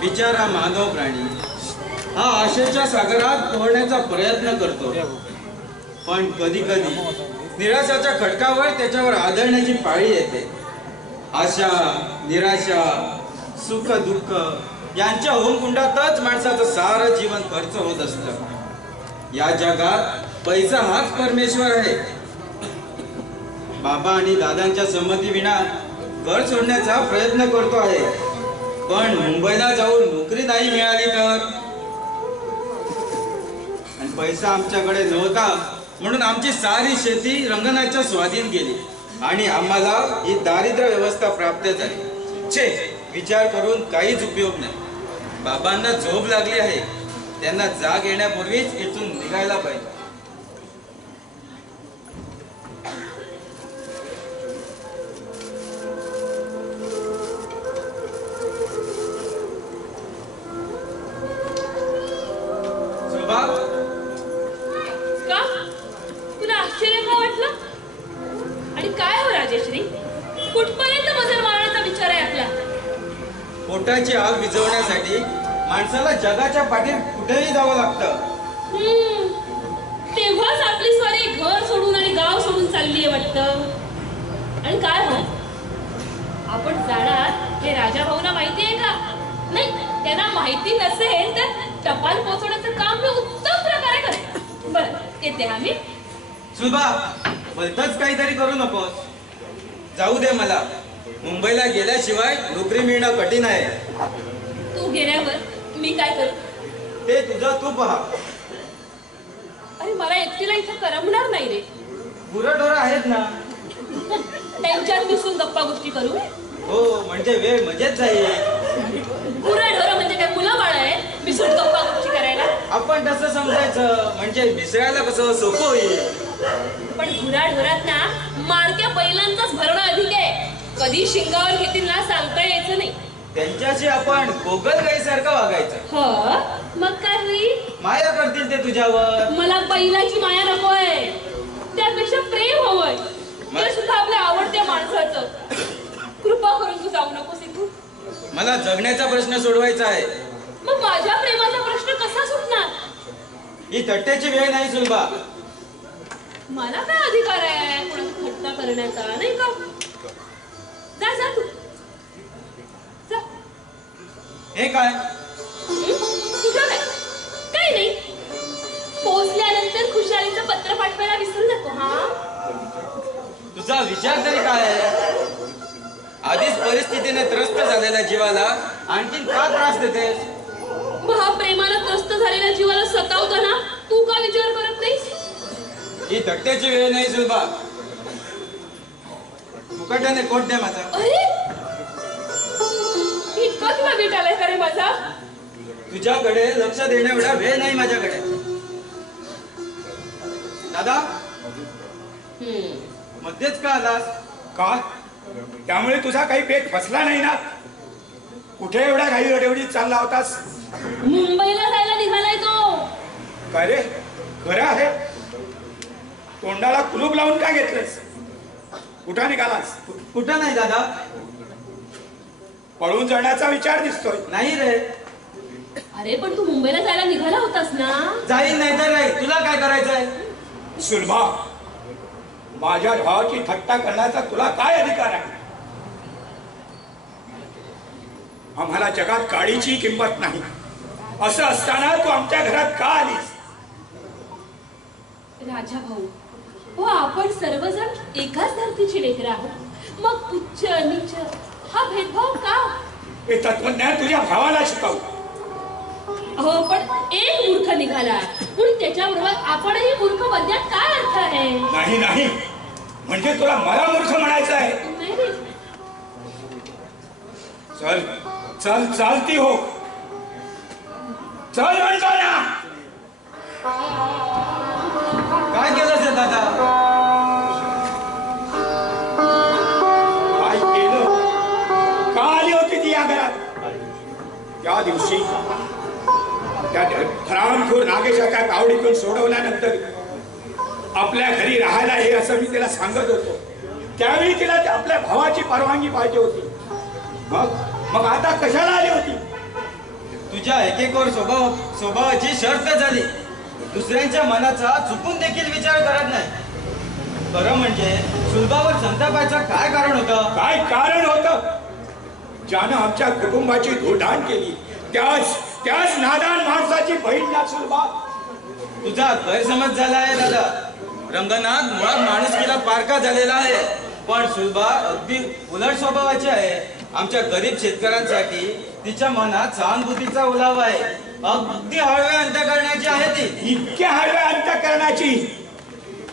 बिचारा मानव प्राणी हा आशेच्या सागरात पोहण्याचा प्रयत्न करतो, पण कधी कधी निराशाच्या खडकावर त्याच्यावर आदळण्याची पाळी येते. आशा, निराशा, सुख दुःख यांच्या होमकुंडातच माणसाचं सारं जीवन खर्च होत असतं. या जगात पैसा हाच परमेश्वर आहे. बाबा आणि दादांच्या संमतीविना घर सोडण्याचा प्रयत्न करतो आहे, पण मुंबईला जाऊन नोकरी नाही मिळाली तर, आणि पैसा आमच्याकडे नव्हता म्हणून आमची सारी शेती रंगनाच्या स्वाधीन गेली आणि आम्हाला ही दारिद्र्य व्यवस्था प्राप्त झाली. छे, विचार करून काहीच उपयोग नाही. बाबांना झोप लागली आहे, त्यांना जाग येण्यापूर्वीच इथून निघायला पाहिजे. तुला आश्चर्य का वाटलं? आणि काय हो राजेश्री, कुठपर्यंत मजल मारण्याचा विचार आहे आपला? पोटाची आग विझवण्यासाठी माणसाला जगाच्या पाठीत कुठेही जावं लागतं. तेव्हाच आपली स्वारी घर सोडून आणि गाव सोडून चालली आहे वाटतं. आणि काय हो, आपण जाणार हे राजा भाऊना माहिती आहे का? नाही, त्यांना माहिती नसेल तर टपाल पोहोचवण्याचं काम मी उत्तम प्रकारे करेन. बरं, येते आम्ही. सुलभा, भलतंच काहीतरी करू नकोस. जाऊ दे मला. मुंबईला गेल्याशिवाय नोकरी मिळणं कठीण आहे. तू गेल्यावर मी काय करू? ते तुझं तू पहा. अरे, मला एकटीला इथं करमणार नाही रे. गुरंढोरं आहेत ना, त्यांच्यात मिसळून गप्पा गोष्टी करू. हो, म्हणजे वेळ मजेत जाईल. गुरंढोरं म्हणजे काय मुलं बाळ आहे मिसळून गप्पा गोष्टी करायला? आपण तसं समजायचं, म्हणजे मिसळायला कसं सोपं होईल. पण गुराढोरात ना मारक्या बैलांचाच भरणं अधिक आहे. कधी शिंगावर घेतील ना सांगता यायचं नाही. त्यांच्याशी आपण गोगलगाईसारखं वागायचं. हो, मग काय होईल? माया करतील ते तुझ्यावर. मला बैलाची माया नकोय, त्यापेक्षा प्रेम हवंय. ते सुद्धा आपल्या आवडत्या माणसाचं. कृपा करून तू जाऊ नकोस इथून. मला जगण्याचा प्रश्न सोडवायचा आहे. मग माझ्या प्रेमाचा प्रश्न कसा सुटणार? ही थट्ट्याची वेळ नाही सुलभा. मला काय अधिकार आहे कोणाचा थट्टा करण्याचा, नाही का? जा जा तू जा. हे काय? तुझं काय? काही नाही. पोहोचल्यानंतर खुशालीचं पत्र पाठवायला विसरू नको. हा, तुझा विचार तरी काय आहे? आधीच परिस्थितीने त्रस्त झालेल्या जीवाला आणखीन का त्रास देतेस? महाप्रेमाला त्रस्त झालेल्या जीवाला सतावताना तू का विचार करत नाहीस? ही थट्ट्याची वेळ नाही सुलभा. मुकाट्याने कोट द्या माझा. अरे, इतका तुला भेट आलाय का रे माझा? तुझ्याकडे लक्ष देण्या एवढा वेळ नाही माझ्याकडे. दादा, मध्येच का आलास? का? त्यामुळे तुझा काही पेट फसला नाही ना? कुठे एवढ्या घाई गडबडीत चालला होतास? मुंबईला जायला निघालाय तो. काय रे, खरं आहे? तोंडाला कुलूप लावून काय घेतलंस? कुठं निघालास? कुठं नाही दादा. पळून जाण्याचा विचार दिसतोय. नाही रे. अरे, पण तू मुंबईला जायला निघाला होतास ना? जाईल नाही तर नाही. तुला काय करायचंय? सुलभा, माझ्या भावाची थट्टा करण्याचा तुला काय अधिकार आहे? आम्हाला जगात काडीची किंमत नाही. असं असताना तू आमच्या घरात का आलीस? राजा भाऊ, हो, आपण सर्वजण एकाच धर्तीची लेकरं आहोत. मग उच्च नीच हा भेदभाव का? हे तत्वज्ञान तुझ्या भावाला शिकव. हो, पण एक मूर्ख निघाला म्हणून त्याच्याबरोबर आपणही मूर्ख बनण्यात काय अर्थ आहे? नाही नाही, म्हणजे तुला मला मूर्ख म्हणायचं आहे? नाही रे. चल चल, चालती हो. चल म्हणतो ना. काय केलं दादा? काय केलं? का आली होती ती या घरात? त्या दिवशी त्या हरामखोर नागेशाच्या कावडीतून सोडवल्यानंतर आपल्या घरी राहायला हे असं मी तिला सांगत होतो. त्यावेळी तिला आपल्या भावाची परवानगी पाहिजे होती. मग आता कशाला आली होती? तुझ्या एकेकोर स्वभावाची शर्त झाली. दुसऱ्यांच्या मनाचा चुकून देखील विचार करत नाही. खरं म्हणजे सुलभावर संतापाचं काय कारण होतं? काय कारण होतं? ज्यानं आमच्या कुटुंबाची धुळधाण केली त्याच नादान माणसाची बहीण ना सुलभा. तुझा गैरसमज झाला आहे दादा. रंगनाथ मुळात माणुसकीला पारखा झालेला आहे, पण सुलभा अगदी उलट स्वभावाची आहे. आमच्या गरीब शेतकऱ्यांसाठी तिच्या मनात सहानुभूतीचा ओलावा आहे. अगदी हळव्या अंतःकरणाची आहे ती. इतक्या हळव्या अंतःकरणाची?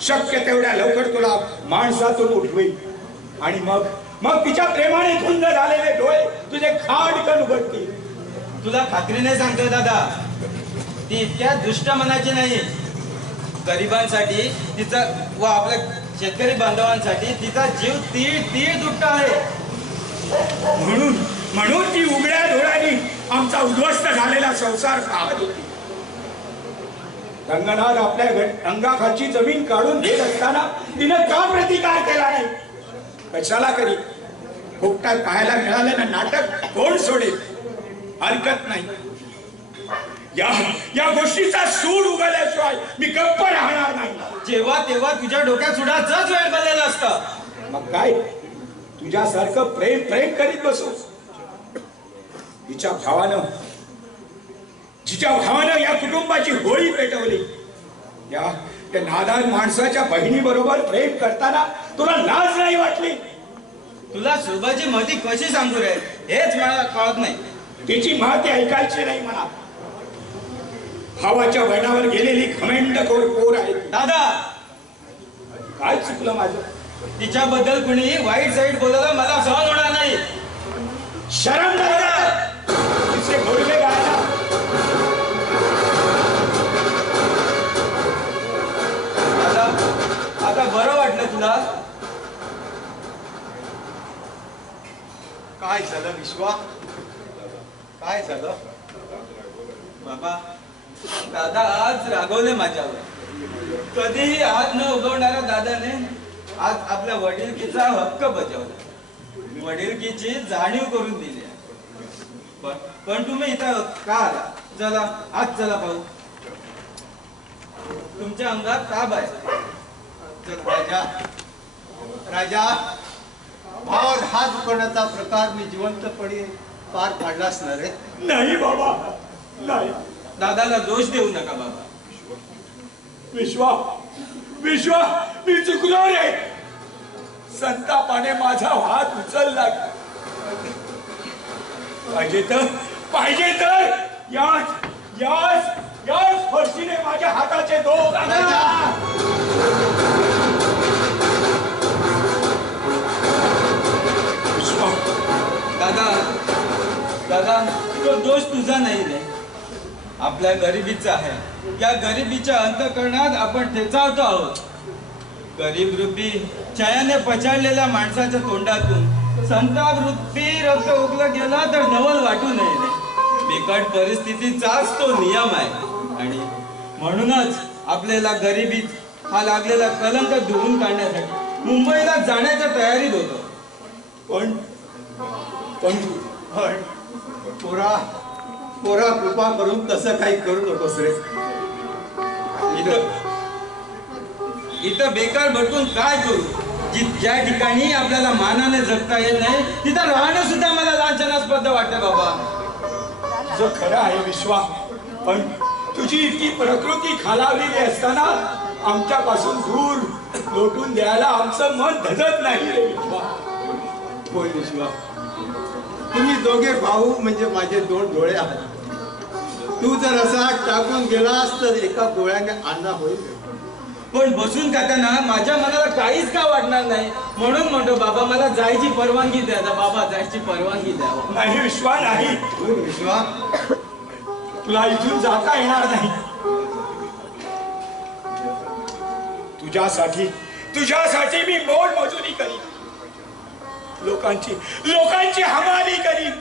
शक्य तेवढ्या लवकर तुला माणसातून उठवेल आणि मग तिच्या प्रेमाने धुंद झालेले डोळे तुझे खाडकन उघडतील. तुला खात्रीने सांगतोय दादा, ती इतक्या दुष्ट मनाची नाही. गरिबांसाठी तिचा व आपल्या शेतकरी बांधवांसाठी तिचा जीव तीळ दुट्ट आहे. म्हणून ती उघड्या डोळ्यांनी आमचा उद्ध्वस्त झालेला संसार पाहत होती. रंगनाथ आपल्या अंगाखालची जमीन काढून घेत असताना तिनं का प्रतिकार केला नाही? कशाला करी? फुकटात पाहायला मिळालेलं नाटक कोण सोडेल? हरकत नाही. या गोष्टीचा सूड उगवल्याशिवाय मी गप्प राहणार नाही. जेव्हा तेव्हा तुझ्या डोक्यात सुडाचंच वेळ बनलेलं असतं. मग काय तुझ्यासारखं प्रेम करीत बसू? जिच्या भावानं या कुटुंबाची होळी पेटवली, त्या नादान माणसाच्या बहिणी बरोबर प्रेम करताना तुला लाज नाही वाटली? तुला सुलभाची महती कशी सांगू रे, हेच मला कळत नाही. तिची महती ऐकायची नाही मला. भावाच्या बहिणावर गेलेली घमेंडखोर पोर आहे दादा. काय चुकलं माझं? तिच्याबद्दल कुणी वाईट साईड बोलायला मला सहन होणार नाही. शरम दादा, तिचे घोडवे गायला. आता बरं वाटलं तुला? काय झालं विश्वा? काय झालं बाबा? दादा आज रागवले माझ्यावर. कधीही हात न उगवणाऱ्या दादाने आज आपल्या वडिलकीचा हक्क बजावला, वडिलकीची जाणीव करून दिली. पण तुम्ही इथं का आला? चला आज चला पाहू. तुमच्या अंगात ताप आहे. राजा, भावावर हात दुखवण्याचा प्रकार मी जिवंतपणे पार पाडला असणार आहे. नाही बाबा, नाही. दादाला दोष देऊ नका बाबा. विश्वा मी चुकलो रे. संतापाने माझा हात उचलला. पाहिजे तर याच फरशीने माझ्या हाताचे दोष. दादा तो दोष तुझा नाही रे, आपल्या गरिबीचा आहे. या गरिबीच्या अंतःकरणात आपण ठेचावतो आहोत. गरीब रूपी छायाने पछाडलेल्या माणसाच्या तोंडातून संताप रूपी रक्त ओकलं गेला तर नवल वाटू नये रे. बिकट परिस्थितीचाच तो नियम आहे आणि म्हणूनच आपल्याला गरिबी हा लागलेला कलंक धुवून काढण्यासाठी मुंबईला जाण्याच्या तयारीत होतो. पण पोरा कृपा करून तसं काही करू नकोस रे. इथं बेकार भटकून काय करू? ज्या ठिकाणी आपल्याला मानाने जगता येत नाही तिथं राहणं सुद्धा मला लांछनास्पद वाटतं बाबा. जो खरं आहे विश्वा, पण तुझी इतकी प्रकृती खालावलेली असताना आमच्यापासून दूर लोटून द्यायला आमचं मन धजत नाही रे विश्वा. होय विश्वा, तुम्ही दोघे भाऊ म्हणजे माझे दोन डोळे आहात. तू जर असा टाकून गेलास तर एका डोळ्याने अन्ना होईल. पण बसून खाताना माझ्या मनाला काहीच का वाटणार नाही. म्हणून म्हणतो बाबा मला जायची परवानगी द्या. बाबा जायची परवानगी द्या. नाही विश्वा, नाही. विश्वा, तुला इथून जाता येणार नाही. तुझ्यासाठी मी मोलमजुरी करीन, लोकांची हमाली करीन.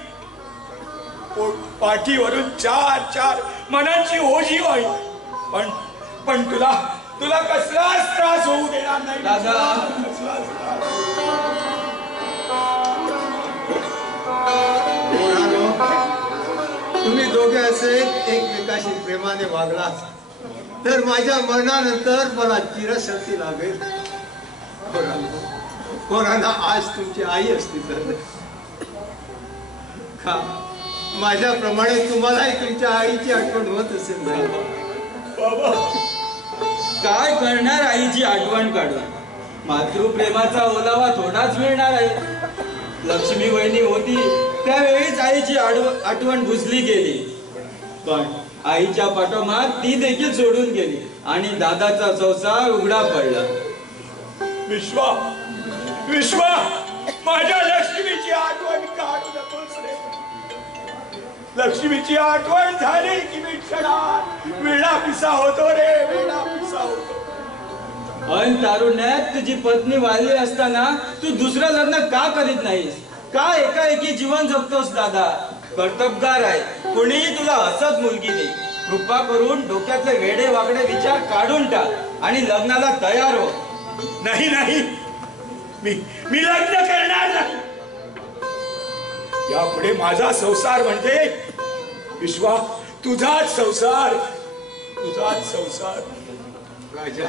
पाठीवरून चार चार मनांची ओझी होईल. पण तुला तुला कसलाच त्रास होऊ देणार नाही दादा. कसलाच त्रास. तुम्ही दोघे असे एकमेकाशी प्रेमाने वागलात तर माझ्या मरणानंतर मला चिरशक्ती लागेल. कोणाला आज तुमची आई असती तर का माझ्याप्रमाणे तुम्हालाही तुमच्या आईची आठवण होत असेल ना बाबा. काय करणार आईची आठवण काढून? मातृप्रेमाचा ओलावा थोडाच मिळणार आहे. लक्ष्मी वहिनी होती त्यावेळीच आईची आठवण बुजली गेली. पण आईच्या पाठोमाग ती देखील सोडून गेली आणि दादाचा संसार उघडा पडला. विश्वा विश्वा माझ्या लक्ष्मीची आठवण काढू नकोस रे. लक्ष्मीची आठवण झाली की मी क्षणात वेळा पिसा होतो रे. वेळा पिसा होतो. अन तारुण्यात तुझी पत्नी वारली असताना तू दुसरं लग्न का करीत नाहीस? का एकाएकी जीवन जगतोस दादा? कर्तबगार आहे. कोणीही तुला हसत मुलगी दे. कृपा करून डोक्यातले वेडे वागडे विचार काढून टाक आणि लग्नाला तयार हो. नाही नाही मी लग्न करणार नाही. यापुढे माझा संसार म्हणजे विश्वा तुझाच संसार. तुझाच संसार. राजा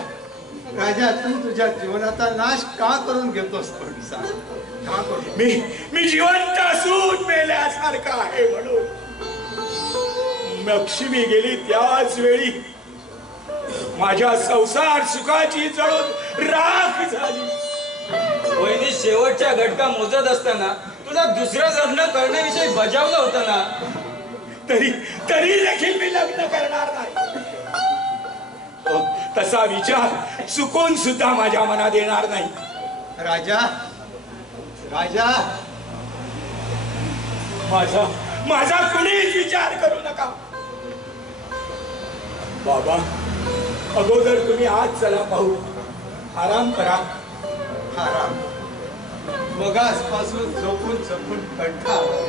राजा तू तुझ्या जीवनाचा नाश का करून घेतोस? पण सांग का करून? मी जिवंत असून मेल्यासारखा आहे म्हणून. लक्ष्मी गेली त्याच वेळी माझ्या संसार सुखाची जळून राख झाली. वहिनी शेवटच्या घटका मोजत असताना तुला दुसरं लग्न करण्याविषयी बजावलं होतं ना. तरी देखील मी लग्न करणार नाही. तसा विचार चुकून सुद्धा माझ्या मनात येणार नाही. राजा राजा माझा कुणीच विचार करू नका. बाबा अगोदर तुम्ही आज चला पाहू. आराम करा. आराम मगासपासून झोपून कंटाळा.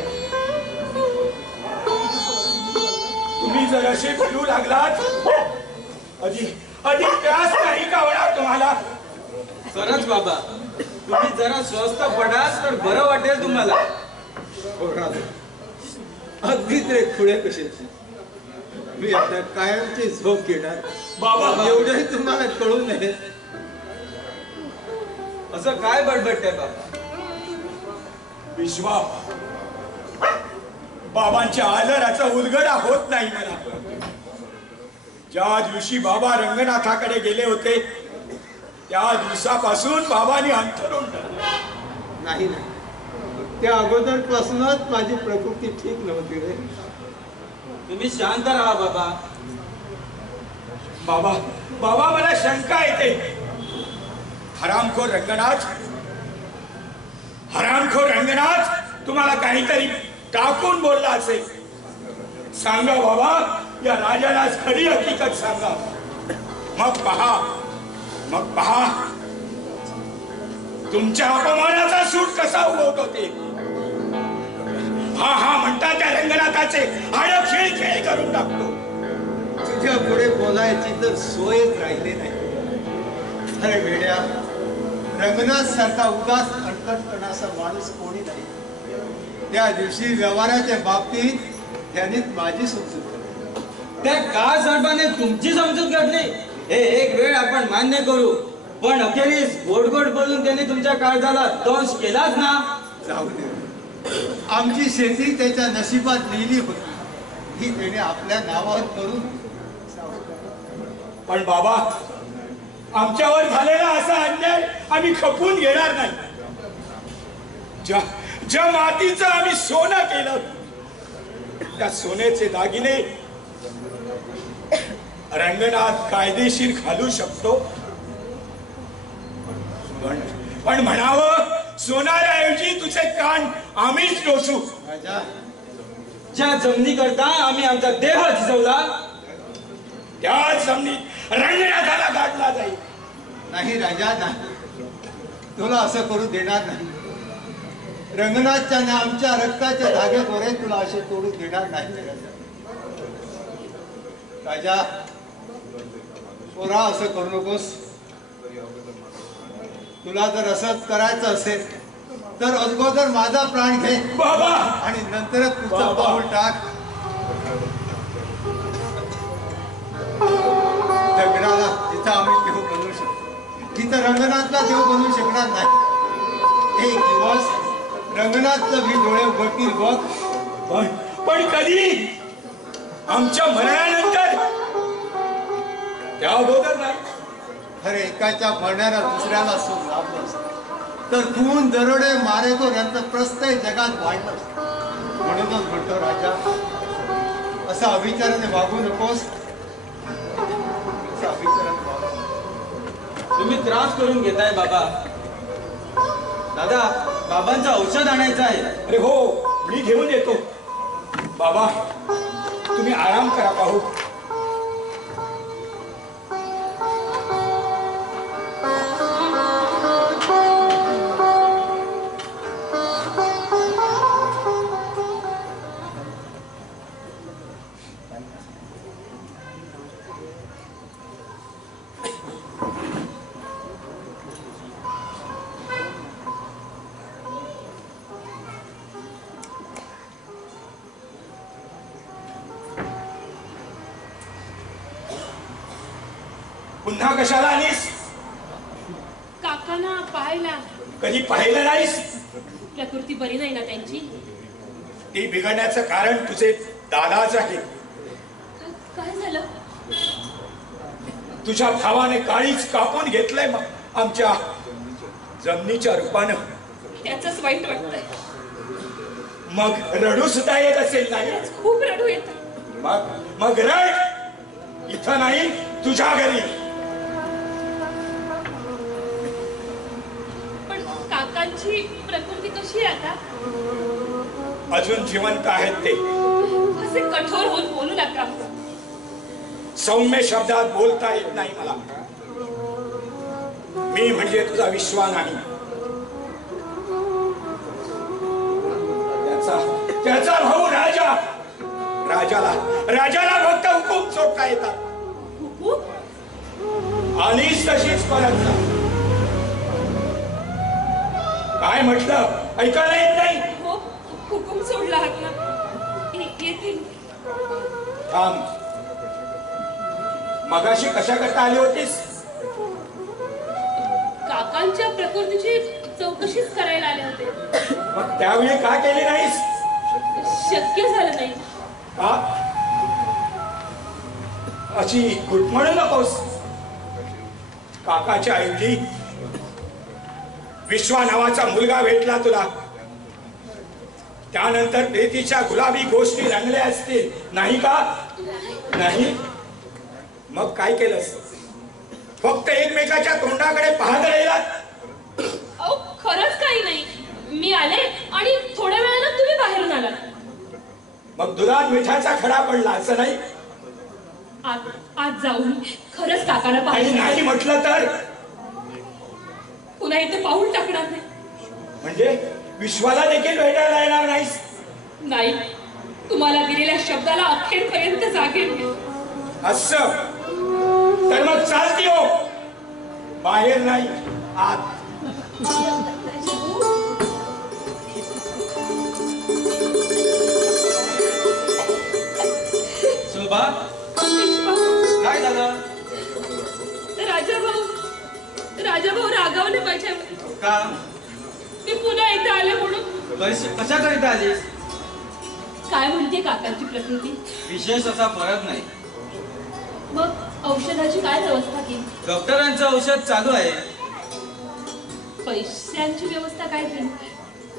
तुम्ही जर असे फिरू लागलात अधिक त्रास नाही का होणार तुम्हाला? खरंच बाबा तुम्ही जरा स्वस्त पडाल तर बरं वाटेल तुम्हाला. अगदी ते खुळे कशाची. मी आता कायमची झोप घेणार. बाबा एवढंही तुम्हाला कळू नये. असं काय बडबडतंय बाबा? विश्वा बाबांच्या आदराचा उलगडा होत नाही मला. ज्या दिवशी बाबा रंगनाथाकडे गेले होते त्या दिवसापासून बाबांनी अंतरून नाही त्या अगोदर पासूनच माझी प्रकृती ठीक नव्हती रे. तुम्ही शांत राहा बाबा. बाबा मला शंका येते. हरामखोर रंगनाथ तुम्हाला काहीतरी टाकून बोलला असेल. सांगा बाबा या राजालाच खरी हकीकत सांगा. मग पहा तुमच्या अपमानाचा सूट कसा उगवतो ते. हा म्हणता त्या रंगनाथाचे खेळ करून टाकतो. तुझ्या पुढे बोलायची तर सोयच राहिली नाही. अरे वेड्या रंगनाथ सारखा उदास अडकटपणाचा माणूस कोणी नाही. त्या दिवशी व्यवहाराच्या बाबतीत त्यांनी माझी समजूत काढली. त्या का सर्वांनी तुमची समजूत काढली हे एक वेळ आपण मान्य करू. पण अखेरीस गोड बोलून त्यांनी तुमच्या काळजाला दंश केलाच ना. जाऊ दे. आमची शेती त्याच्या नशिबात लिहिली होती. ही त्याने आपल्या नावावर करून. पण बाबा आमच्यावर झालेला असा अन्याय आम्ही खपवून घेणार नाही. ज्या मातीचं आम्ही सोनं केलं त्या सोन्याचे दागिने रंगनाथ कायदेशीर घालू शकतो. पण म्हणावं सोनाऱ्याऐवजी तुझे कान आम्हीच टोचू. राजा ज्या जमिनी करता आम्ही आमचा देह झिजवला त्याच जमिनीत रंगनाथाला गाडला जाईल. नाही राजा नाही. तुला असं करू देणार नाही. रंगनाथच्या आणि आमच्या रक्ताच्या धागेद्वारे तुला असे तोडून देणार नाही राजा. पोरा असं करू नकोस. तुला जर असंच करायचं असेल तर अगोदर माझा प्राण घे बाबा आणि नंतरच तुझं पाऊल टाक. दगडाला जिथं आम्ही देव बनवू शकतो तिथं रंगनाथला देव बनवू शकणार नाही. एक दिवस रंगनाथचं भी डोळे उघडतील बघ. पण कधी? आमच्या मरणानंतर? त्या अगोदर नाही. अरे एकाच्या म्हणण्याला दुसऱ्याला सूट लाभलं असतं तर खून दरोडे मारेतो यांचं प्रत्येक जगात वाढलं असतं. म्हणूनच म्हणतो राजा असं अविचाराने वागू नकोस. असं अविचाराने वागू. तुम्ही त्रास करून घेताय बाबा. दादा बाबांचं औषध आणायचं आहे. अरे हो, मी घेऊन येतो. बाबा तुम्ही आराम करा पाहू. पुन्हा कशाला आलीस? काकांना पाहायला. कधी पाहिलं नाहीस? प्रकृती बरी नाही ना त्यांची? ती बिघडण्याचं कारण तुझे दादाच आहे. काय झालं? तुझ्या भावाने काळीच कापून घेतलंय आमच्या जमिनीच्या रूपानं. त्याच वाईट वाटतंय. मग रडू सुद्धा येत असेल नाही? खूप रडू येत. मग रड. इथं नाही, तुझ्या घरी. पण काकांची प्रकृती कशी आहे आता? अजून जिवंत आहेत ते. असे कठोर होऊन बोलू नका. सौम्य शब्दात बोलता येत नाही मला. मी म्हणजे तुझा विश्वा नाही. त्याचा भाऊ राजा. राजाला फक्त हुकूम सोडता येतात. आणि तशीच परत जा. काय म्हटलं? ऐकायला येत नाही? हो, हुकूम सोडला आहात ना. येतील. थांब. मगाशी कशा करता आली होतीस? काकांच्या प्रकृतीची चौकशीच करायला आले होते. मग त्यावेळी का केली नाहीस? शक्य झालं नाही. का? अशी घुटमळू नकोस. काकाच्या ऐवजी विश्वा नावाचा मुलगा भेटला तुला. त्यानंतर प्रीतीच्या गुलाबी गोष्टी रंगल्या असतील नाही का? नाही. मग काय केलंस? फक्त एकमेकाच्या तोंडाकडे पाहत राहिलात. अहो खरंच काही नाही. मी आले आणि थोड्या वेळानं तुम्ही बाहेरून आलात. मग दुधात मिठाचा खडा पडला असं नाही? आज जाऊन खरंच काकाला आणि पाहिजे. नाही म्हटलं तर? पुन्हा इथे पाऊल टाकणार नाही. म्हणजे विश्वाला देखील भेटायला येणार नाहीस? नाही. तुम्हाला दिलेल्या शब्दाला अखेरपर्यंत जागेल. असं तर मग चालती हो. बाहेर नाही, आत. शोभा विश्वा, काय झालं? राजाभाऊ रागावले माझ्यावर. का? मी पुन्हा इथे आले म्हणून. कशाकरिता आलीस? काय म्हणते काकांची प्रकृती? विशेष असा फरक नाही. मग औषधाची काय व्यवस्था केली? डॉक्टरांचं औषध चालू आहे. पैशांची व्यवस्था काय केली?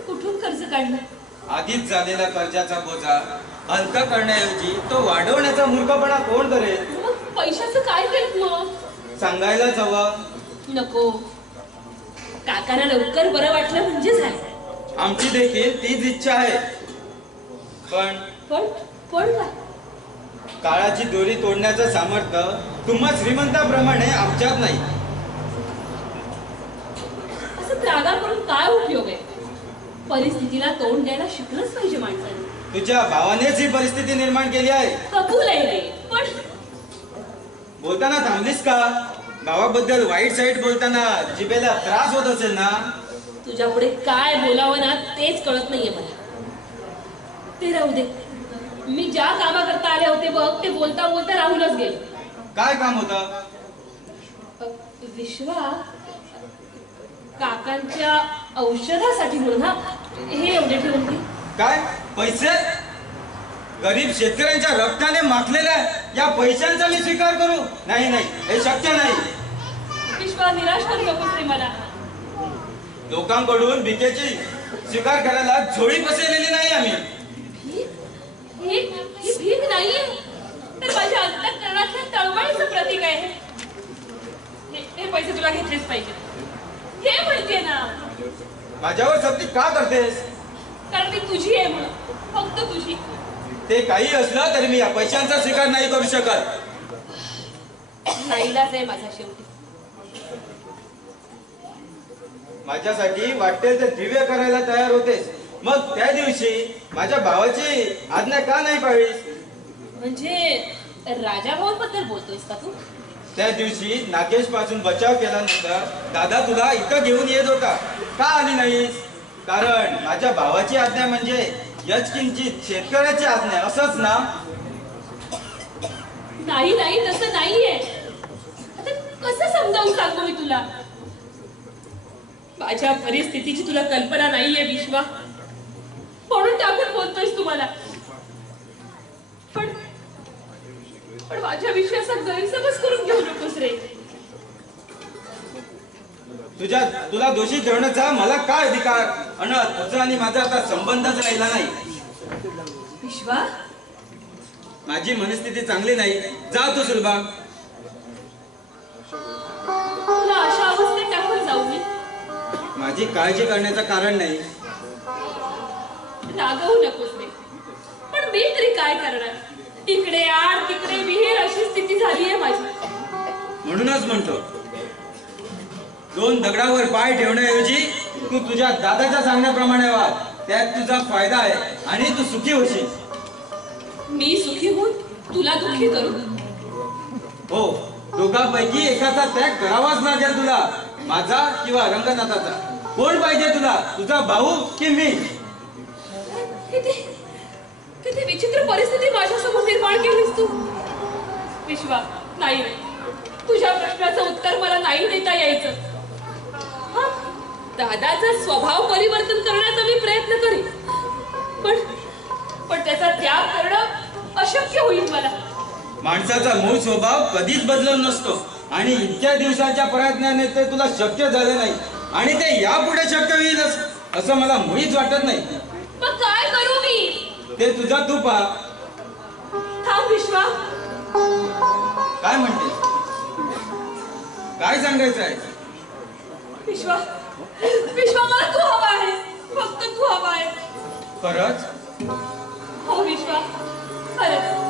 कुठून कर्ज काढलं? आधीच झालेला कर्जाचा बोजा हलका करण्याऐवजी तो वाढवण्याचा मूर्खपणा कोण करेल? मग पैशाचं काय केलं? मग सांगायला जावं. नको. काकांना लवकर बरं वाटलं म्हणजे झालं. आमची देखील तीच इच्छा आहे. पण पण पण काय? काळाची दोरी तोडण्याचं सामर्थ्य तुम्हा श्रीमंताप्रमाणे आमच्यात नाही. असं त्रागा करून काय उपयोग आहे? परिस्थितीला तोंड द्यायला शिकलंच पाहिजे माणसाने. तुझ्या भावानेच ही परिस्थिती निर्माण केली आहे. कबूल आहे रे, पण बोलताना थांबलीस का? भावाबद्दल वाईट साईट बोलताना जिभेला त्रास होत असेल ना? तुझ्या पुढे काय बोलावं ना तेच कळत नाहीये मला. ते राहू दे. मी ज्या कामाकरता आले होते बघ, ते बोलता बोलता राहूनच गेले. काय काम होतं? विश्वा, काकांच्या औषधासाठी म्हणून हा, हे एवढे ठेवून घे. काय पैसे? गरीब शेतकऱ्यांच्या रक्ताने माखलेल्या या पैशांचा मी स्वीकार करू? नाही नाही, हे शक्य नाही. विश्वा, निराश करू नकोस रे मला. लोकांकडून भिकेची स्वीकार करायला झोळी बसवलेली नाही आम्ही. ही भीक नाहीये, तर माझ्या अंतःकरणातल्या तळमळीचं प्रतीक आहे. हे पैसे तुला घेतलेच पाहिजे, हे माहितीये ना. माझ्यावर सक्ती का करतेस? कारण मी तुझी आहे म्हणून, फक्त तुझी. ते काही असलं तरी मी या पैशांचा स्वीकार नाही करू शकत. नाईलाज आहे माझा शेवटी. माझ्यासाठी वाटेल ते दिव्य करायला तयार होतेस, मग त्या दिवशी माझ्या भावाची आज्ञा का नाही पाळलीस? म्हणजे राजाभाऊंबद्दल बोलतोयस का तू? त्या दिवशी नागेश पासून बचाव केल्यानंतर दादा तुला इथं घेऊन येत होता, का आली नाहीस? कारण माझ्या भावाची आज्ञा म्हणजे यचकिंचित शेतकऱ्याची आज्ञा, असंच ना? नाही नाही, तसं नाहीये. आता कसं समजावून सांगू मी तुला? माझ्या परिस्थितीची तुला कल्पना नाहीये विश्वा, म्हणून टाकून बोलतोयस तुम्हाला. पण माझ्या विश्वासात गैरसमज करून घेऊ नकोस रे. तुला दोषी ठेवण्याचा मला काय अधिकार? अन तुझा आणि माझा आता संबंधच राहिला नाही. विश्वा, माझी मनस्थिती चांगली नाही, जा तू सुलभा. तुला अशा अवस्थेत टाकून जाऊ मी? माझी काळजी करण्याचं कारण नाही. रागवू नकोस रे, पण मी तरी काय करणार? तिकडे आड तिकडे विहीर अशी स्थिती झाली आहे माझी. म्हणूनच म्हणतो, दोन दगडावर पाय ठेवण्याऐवजी तू तुझ्या दादाच्या सांगण्याप्रमाणे वाग. त्यात तुझा फायदा आहे आणि तू सुखी होशील. मी सुखी होऊन तुला दुःखी करू? हो, दोघांपैकी एकाचा त्याग करावाच लागेल तुला. माझा किंवा रंगनाथाचा. कोण पाहिजे तुला? तुझा भाऊ की मी? किती विचित्र परिस्थिती माझ्यासमोर निर्माण केलीस तू. विश्वा, नाही रे, तुझ्या प्रश्नाचं उत्तर मला नाही देता यायचं. हा, दादाचा स्वभाव परिवर्तन करण्याचा मी प्रयत्न करेन, पण त्याचा त्याग करणं अशक्य होईल मला. माणसाचा मूळ स्वभाव कधीच बदलत नसतो आणि इतक्या दिवसाच्या प्रयत्नाने ते तुला शक्य झाले नाही आणि ते यापुढे शक्य होईलच असं मला मुळीच वाटत नाही. मग काय करू मी? ते तुझा तू पहा. थांब विश्वा. काय म्हणते? काय सांगायचं आहे? विश्वा, मला तू हवा आहे, फक्त तू हवा आहे. खरंच? हो विश्वा, खरंच.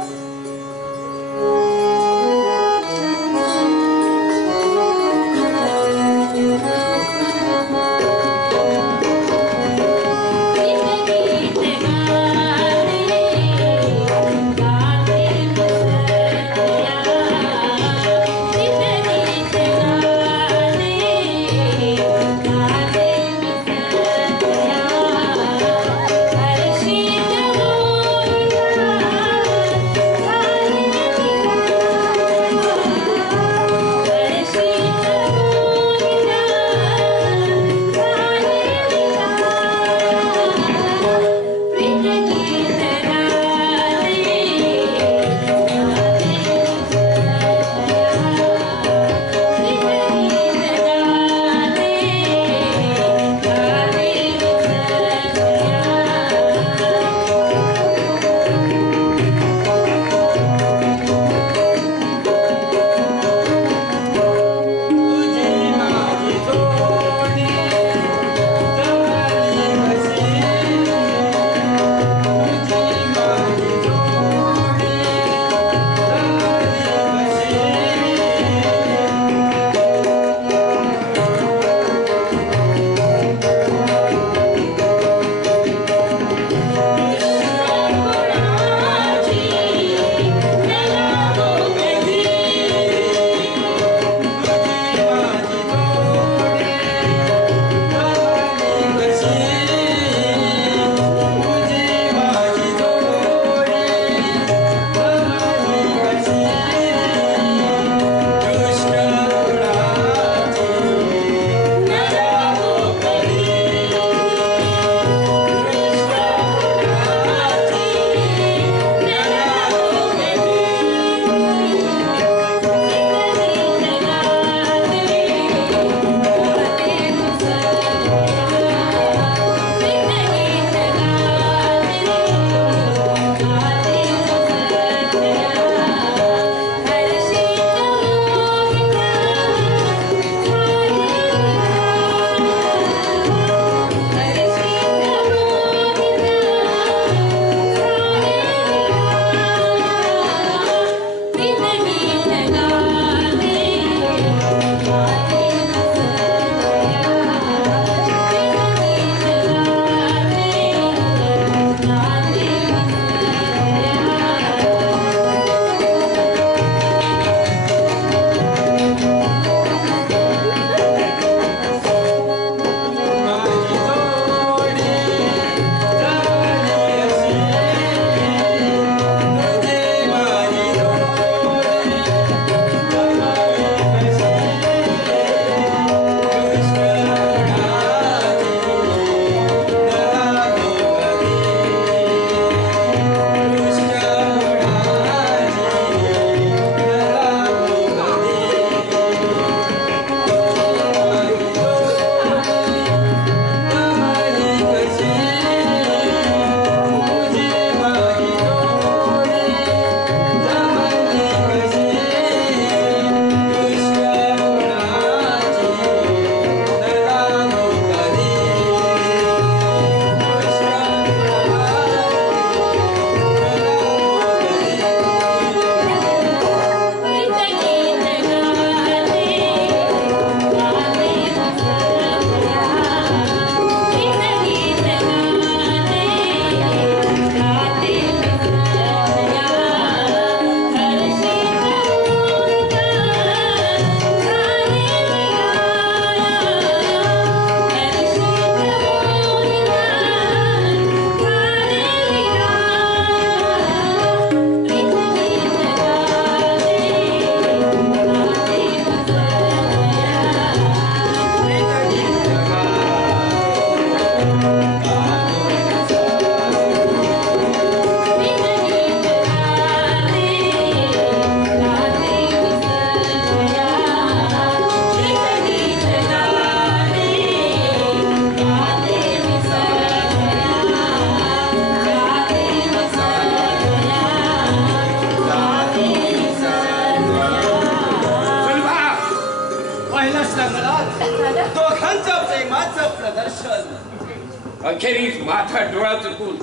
अखेरीस माथा डोळा चुकून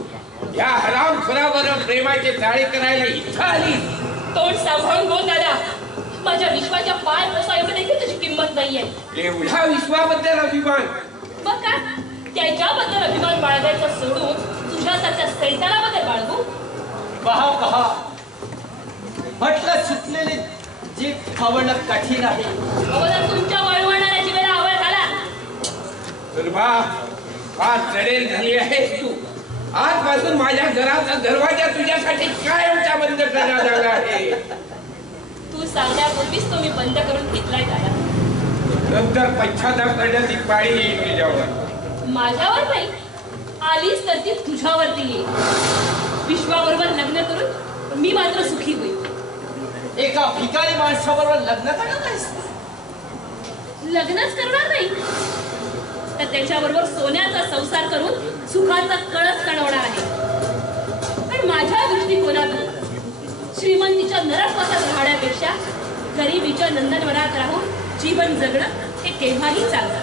या हरामखोरावर प्रेमाचे जाळे करायला इथं आली. तोंड सांभाळून बोल दादा. माझ्या विश्वाच्या पाय पोसा एवढी देखील तुझी किंमत नाहीये. एवढा विश्वाबद्दल अभिमान. मग काय, त्याच्याबद्दल अभिमान बाळगायचं सोडून तुझ्यासारख्या सैतानाबद्दल बाळगू? पहा पहा, म्हटलं सुटलेली जीभ खावणं कठीण आहे. अगोदर तुमच्या वळवळणाऱ्या जीवेला आवड झाला. सुलभा, फार चढेल झाली आहेस तू. आजपासून माझ्या घराचा दरवाजा तुझ्यासाठी कायमचा बंद करण्यात आला आहे. तू सांगण्यापूर्वीच तो मी बंद करून घेतलाय दादा. नंतर पश्चाताप करण्याची पाळी येईल तुझ्यावर. माझ्यावर नाही, आलीच तर ती तुझ्यावरती येईल. विश्वाबरोबर लग्न करून मी मात्र सुखी होईल. एका भिकारी माणसाबरोबर लग्न करणार नाहीस? लग्नच करणार नाही तर त्याच्याबरोबर सोन्याचा संसार करून सुखाचा कळस कणवणार आहे. पण माझ्या दृष्टिकोनातून श्रीमंतीच्या नरकवासात राहण्यापेक्षा गरिबीच्या नंदनवनात राहून जीवन जगणं हे केव्हाही चालतं.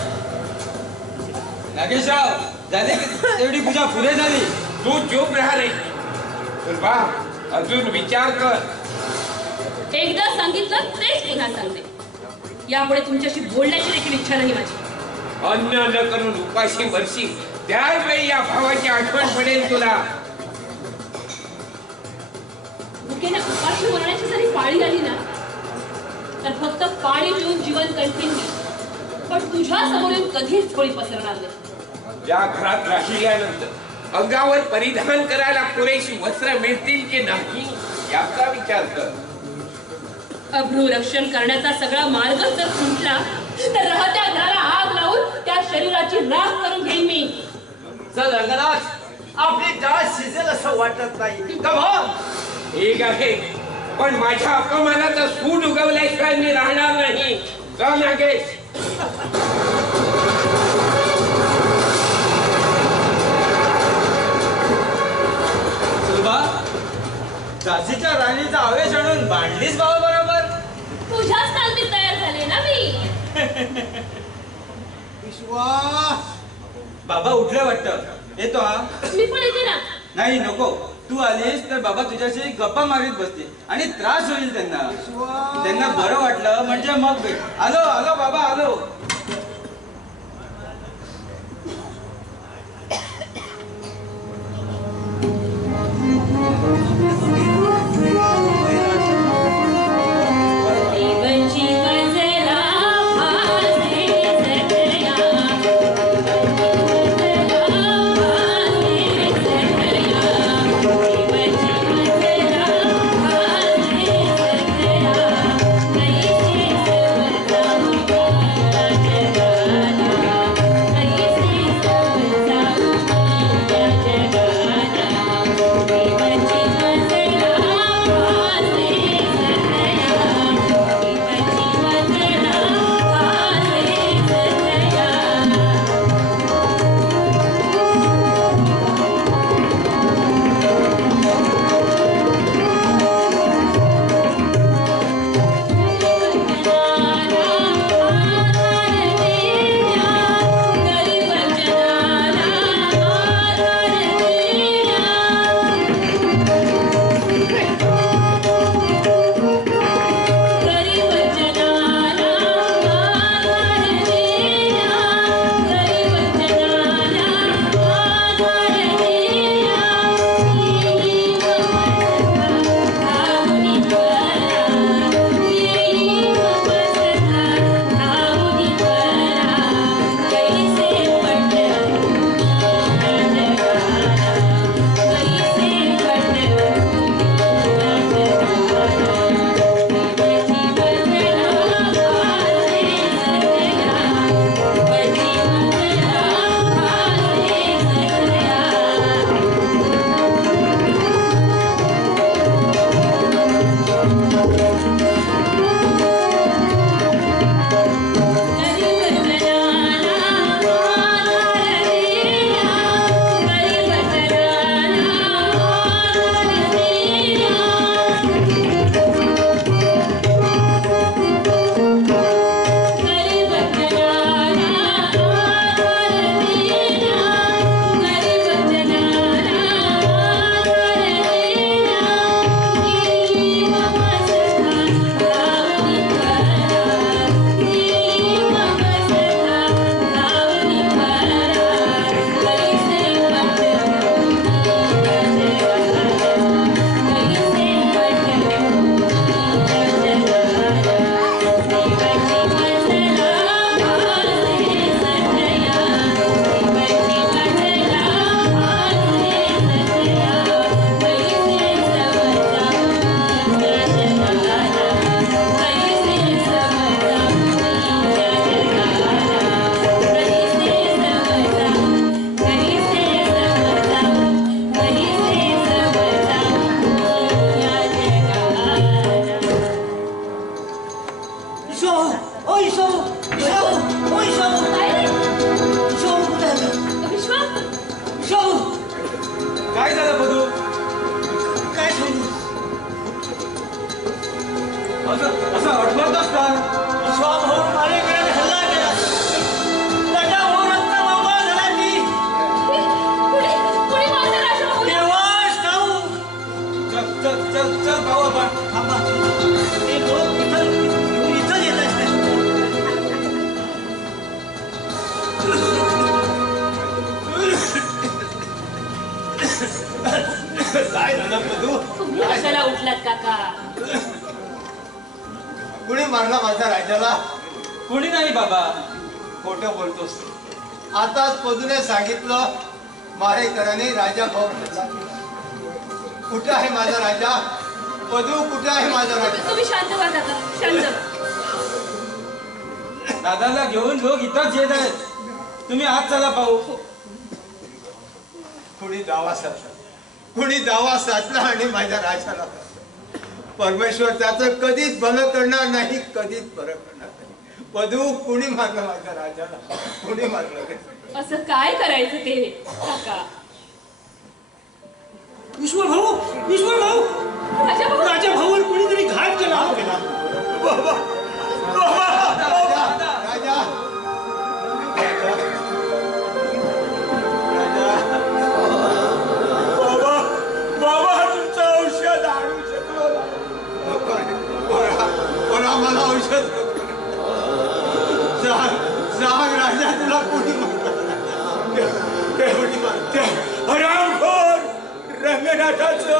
नागेशराव, झाले की तेवढी पूजा पुरे झाली. तू चूप राहा रे. सुलभा, अजून विचार कर. एकदा सांगितलं तेच पुन्हा सांगते. यापुढे तुमच्याशी बोलण्याची देखील इच्छा नाही माझी. अन्न न करून उपाशी मरशी, त्यावेळी या भावाची आठवण पडेल तुला. भुकेने उपाशी मरण्याची जरी पाळी आली ना तर फक्त पाणी पिऊन जीवन कंठीन होईल. पण तुझ्या समोरून कधीच थोडी पसरणार नाही. या घरात राहिल्यानंतर अंगावर परिधान करायला पुरेशी वस्त्र मिळतील की नाही याचा विचार कर. अभ्रू रक्षण करण्याचा सगळा मार्ग जर खुंटला तर राहत्या घराला आग लावून त्या शरीराची राख करून घेईन मी. चल रंगनाथ, आपली डाळ शिजेल असं वाटत नाही. कमाल. ठीक आहे, पण माझ्या अपमानाचा सूड उगवल्याशिवाय मी राहणार नाही. जा नागेश. सुलभा, दासीच्या राणीचा आवेश आणून बांधलीच भावा बरोबर. तुझ्याच तालमीत तयार झाले ना मी. विश्वास. बाबा उठले वाटतं. येतो हा. मी पण येते ना. नाही नको, तू आलीस तर बाबा तुझ्याशी गप्पा मारीत बसतील आणि त्रास होईल त्यांना. त्यांना बरं वाटलं म्हणजे मग भेट. आलो आलो बाबा आलो. जीवन असं अडवतच का? विश्वाभाऊ मारेकऱ्याने हल्ला केला. राजाभाऊ रत्न मोकळा झाला की कुणी मारलं राजाभाऊला? देवास ठाऊ. चल पाहू आपण. थांबा. हे लोक इथं येत असतात. काय झालं पदू? तुम्ही कशाला उठलात काका? कुणी मारला माझ्या राजाला? कोणी नाही बाबा. खोटं बोलतोस. आताच पदूने सांगितलं मारेकराने राजा भाऊ हल्ला केला. कुठे आहे माझा राजा? पदू कुठे आहे माझा राजा? तुम्ही शांत व्हा काका, शांत. दादाला घेऊन लोक इथंच येत आहेत. तुम्ही आज चला पाहू. कुणी दावा साधला, कुणी दावा साधला आणि माझ्या राजाला परमेश्वर त्याचं कधीच भलं करणार नाही, कधीच बरं करणार नाही. पदू कुणी मारलं माझ्या राजाला? कुणी मारलं? असं काय करायचं ते काका? विश्वभाऊ विश्वभाऊ राजाभाऊ राजाभाऊवर कोणीतरी घात केला. बाबा बाबा राजा राजा बाबा बाबा तुमचं औषध आणू शकलो नाही. कोणा मला औषध सांग राजा, तुला कोणी हरामखोर रंगनाथाचं